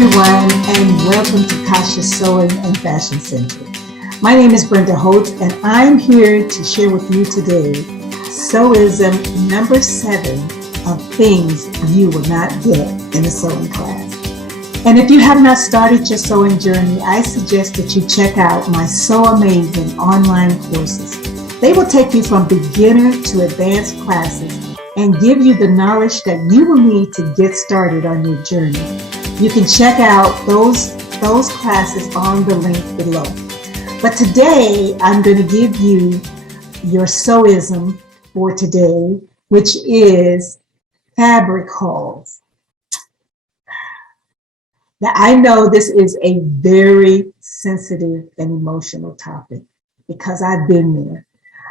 everyone, and welcome to Kasha's Sewing and Fashion Center. My name is Brenda Holt, and I'm here to share with you today Sewism number 7 of things you will not get in a sewing class. And if you have not started your sewing journey, I suggest that you check out my So Amazing online courses. They will take you from beginner to advanced classes and give you the knowledge that you will need to get started on your journey. You can check out those classes on the link below. But today, I'm going to give you your Sewism for today, which is fabric hauls. Now, I know this is a very sensitive and emotional topic because I've been there.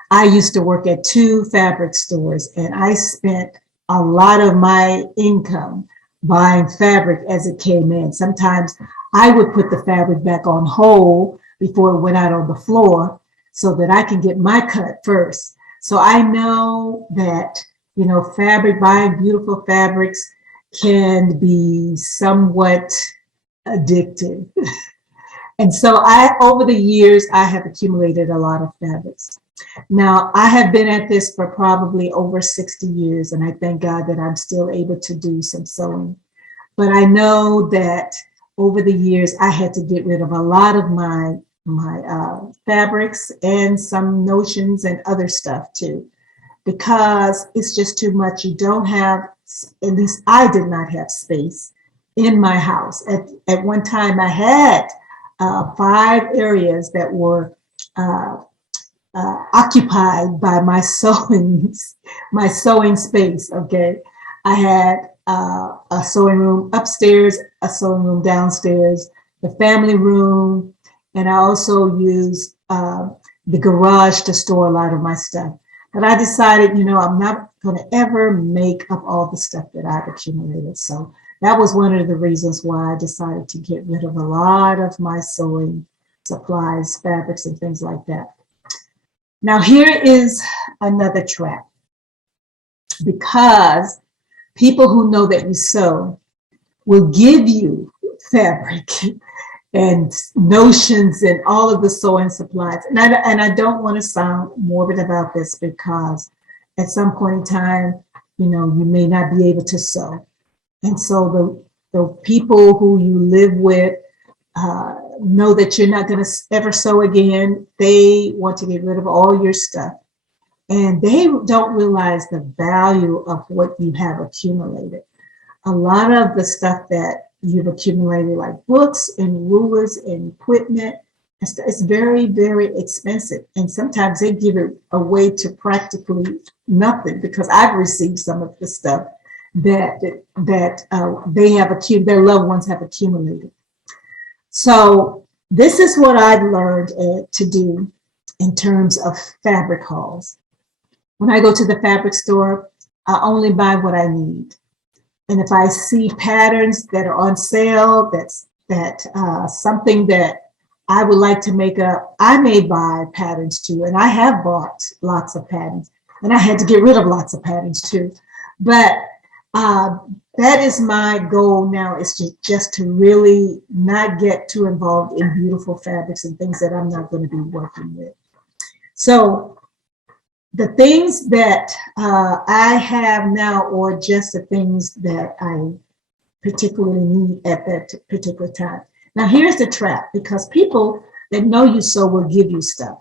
I used to work at 2 fabric stores, and I spent a lot of my income buying fabric as it came in. Sometimes I would put the fabric back on hold before it went out on the floor so that I can get my cut first. So I know that, buying beautiful fabrics can be somewhat addictive. And so over the years, I have accumulated a lot of fabrics. Now, I have been at this for probably over 60 years, and I thank God that I'm still able to do some sewing. But I know that over the years, I had to get rid of a lot of my fabrics and some notions and other stuff too, because it's just too much. You don't have, at least I did not have space in my house. At one time, I had 5 areas that were occupied by my sewing space. Okay, I had a sewing room upstairs, a sewing room downstairs, the family room, and I also used the garage to store a lot of my stuff. But I decided, I'm not going to ever make up all the stuff that I've accumulated. So that was one of the reasons why I decided to get rid of a lot of my sewing supplies, fabrics, and things like that. Now, here is another trap, because people who know that you sew will give you fabric and notions and all of the sewing supplies. And I don't want to sound morbid about this, because at some point in time, you may not be able to sew. And so the people who you live with know that you're not going to ever sew again. They want to get rid of all your stuff. And they don't realize the value of what you have accumulated. A lot of the stuff that you've accumulated, like books and rulers and equipment, it's very, very expensive. And sometimes they give it away to practically nothing, because I've received some of the stuff that their loved ones have accumulated. So this is what I've learned to do in terms of fabric hauls. When I go to the fabric store, I only buy what I need. And if I see patterns that are on sale, that's something that I would like to make up, I may buy patterns too. And I have bought lots of patterns, and I had to get rid of lots of patterns too. But that is my goal now, is just to really not get too involved in beautiful fabrics and things that I'm not going to be working with. So the things that I have now, or just the things that I particularly need at that particular time. Now, here's the trap, because people that know you sew will give you stuff.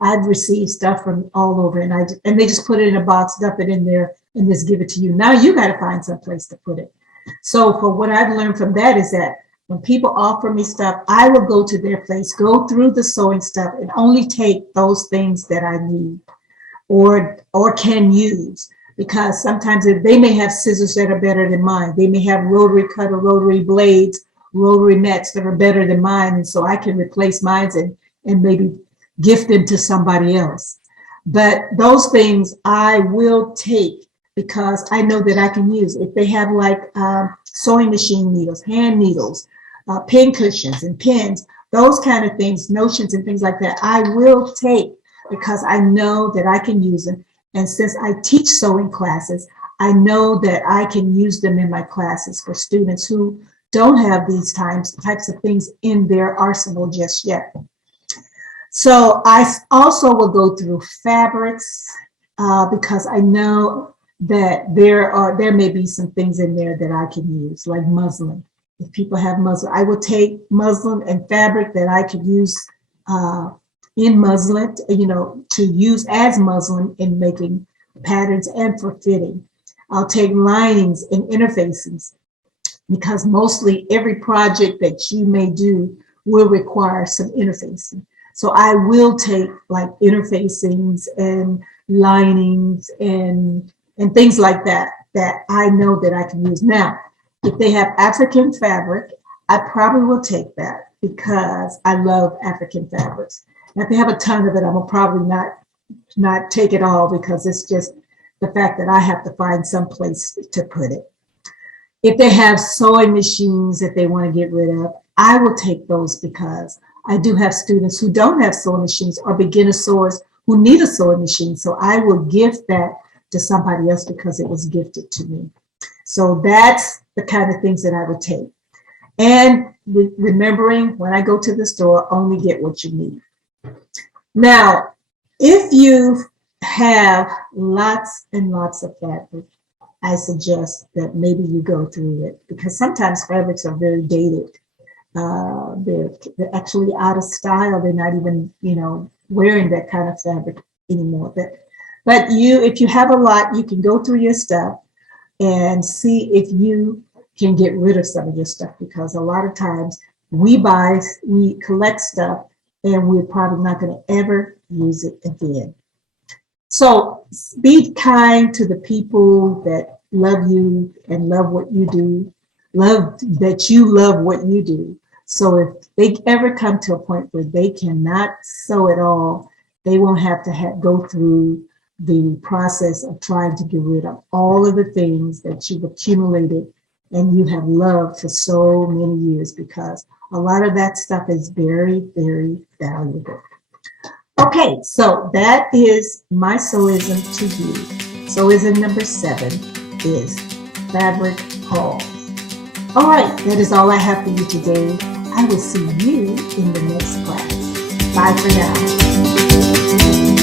I've received stuff from all over, and they just put it in a box, dump it in there, and just give it to you. Now you got to find some place to put it. So for what I've learned from that is that when people offer me stuff, I will go to their place, go through the sewing stuff, and only take those things that I need or can use. Because sometimes they may have scissors that are better than mine. They may have rotary cutter, rotary blades, rotary nets that are better than mine. And so I can replace mine and maybe gift them to somebody else. But those things I will take, because I know that I can use. If they have like sewing machine needles, hand needles, pin cushions and pins, those kind of things, notions and things like that, I will take, because I know that I can use them. And since I teach sewing classes, I know that I can use them in my classes for students who don't have these types of things in their arsenal just yet. So I also will go through fabrics because I know that there may be some things in there that I can use, like muslin. If people have muslin, I will take muslin and fabric that I could use in muslin, to use as muslin in making patterns and for fitting. I'll take linings and interfacings because mostly every project that you may do will require some interfacing. So I will take like interfacings and linings and things like that I know that I can use. Now, if they have African fabric, I probably will take that because I love African fabrics. Now, if they have a ton of it, I will probably not take it all because it's just the fact that I have to find some place to put it. If they have sewing machines that they want to get rid of, I will take those because I do have students who don't have sewing machines or beginner sewers who need a sewing machine. So I will gift that to somebody else because it was gifted to me. So that's the kind of things that I would take. And remembering when I go to the store, only get what you need. Now, if you have lots and lots of fabric, I suggest that maybe you go through it because sometimes fabrics are very dated. They're actually out of style. They're not even, wearing that kind of fabric anymore. But if you have a lot, you can go through your stuff and see if you can get rid of some of your stuff because a lot of times we collect stuff and we're probably not going to ever use it again. So be kind to the people that love you and love what you do, love that you love what you do. So if they ever come to a point where they cannot sew at all, they won't have to go through the process of trying to get rid of all of the things that you've accumulated and you have loved for so many years because a lot of that stuff is very, very valuable. Okay, so that is my sewism to you. Sewism number 7 is fabric hauls. All right, that is all I have for you today. I will see you in the next class. Bye for now.